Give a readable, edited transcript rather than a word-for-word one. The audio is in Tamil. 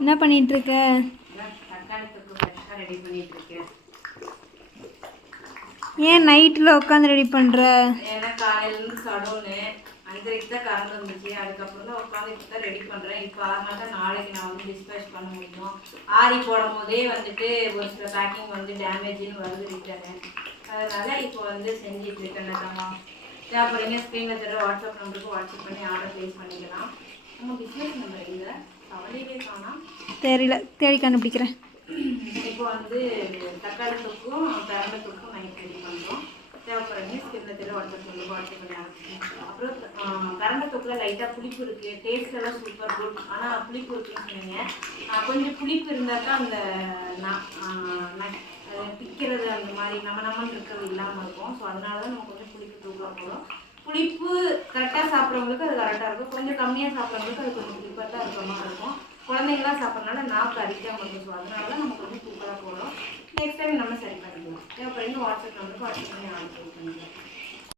என்ன பண்ணிகிட்ருக்க? தக்காளி தொக்கு ஃப்ரெஷ்ஷாக ரெடி பண்ணிகிட்ருக்கேன். ஏன் நைட்டில் உட்காந்து ரெடி பண்ணுற? ஏன்னா காலையிலேருந்து சடோன்னு 5:30 தான் கரண்ட் வந்துச்சு. அதுக்கப்புறம் தான் உட்காந்து இப்போ தான் ரெடி பண்ணுறேன். இப்போ ஆகினா தான் நாளைக்கு நான் வந்து டிஸ்பேச் பண்ண முடியும். ஆரி போடும் போதே வந்துட்டு ஒரு சில பேக்கிங் வந்து டேமேஜ்னு வருது ரிட்டனு. அதனால் இப்போ வந்து செஞ்சிட்ருக்கேன். நம்ம தேவைப்படுங்க ஸ்க்ரீனில் தர வாட்ஸ்அப் நம்பருக்கு வாட்ஸ்அப் பண்ணி ஆர்டர் ப்ளேஸ் பண்ணிக்கலாம். நம்ம பிஸ்னஸ் நம்பர் இல்லை கவலையிலே காணாம், தெரியல, தேடி கண்டுபிடிக்கிறேன். இப்போ வந்து தக்காளி தொக்கும் பிரண்டை தொக்கும் நைட் ரெடி பண்ணுறோம். தேவைப்படுறீங்க ஸ்கிரில் தெரிய வாட்ஸ்அப் நம்பருக்கு வாட்ஸ்அப் பண்ணி ஆரம்பிச்சிங்க. அப்புறம் பிரண்டை தொக்கில் லைட்டாக புளிப்பு இருக்குது, டேஸ்ட் எல்லாம் சூப்பர் குட். ஆனால் புளிப்பு இருக்குன்னு சொன்னீங்க. கொஞ்சம் புளிப்பு இருந்தால் தான் அந்த பிக்கிறது அந்த மாதிரி நம்மன்னு இருக்கிறது இல்லாமல் இருக்கும். ஸோ அதனால தான் நம்ம கொஞ்சம் புளிப்பு தூக்கலாக போகிறோம். புளிப்பு கரெக்டாக சாப்பிட்றவங்களுக்கு அது கரெக்டாக இருக்கும், கொஞ்சம் கம்மியாக சாப்பிட்றவங்களுக்கு அது கொஞ்சம் புளிப்பாக தான் இருக்கிற மாதிரி இருக்கும். குழந்தைங்களாம் சாப்பிட்றதுனால நாக்கு அரிக்காமல் இருக்கும். ஸோ அதனால தான் நம்ம கொஞ்சம் தூக்கலாக போகிறோம். நெக்ஸ்ட் டைம் நம்ம சரி பண்ணிக்கலாம். தேவைப்படுறீங்க வாட்ஸ்அப் நம்பருக்கு வாட்ஸ்அப் பண்ணி ஆர்டர் பண்ணிக்கலாம்.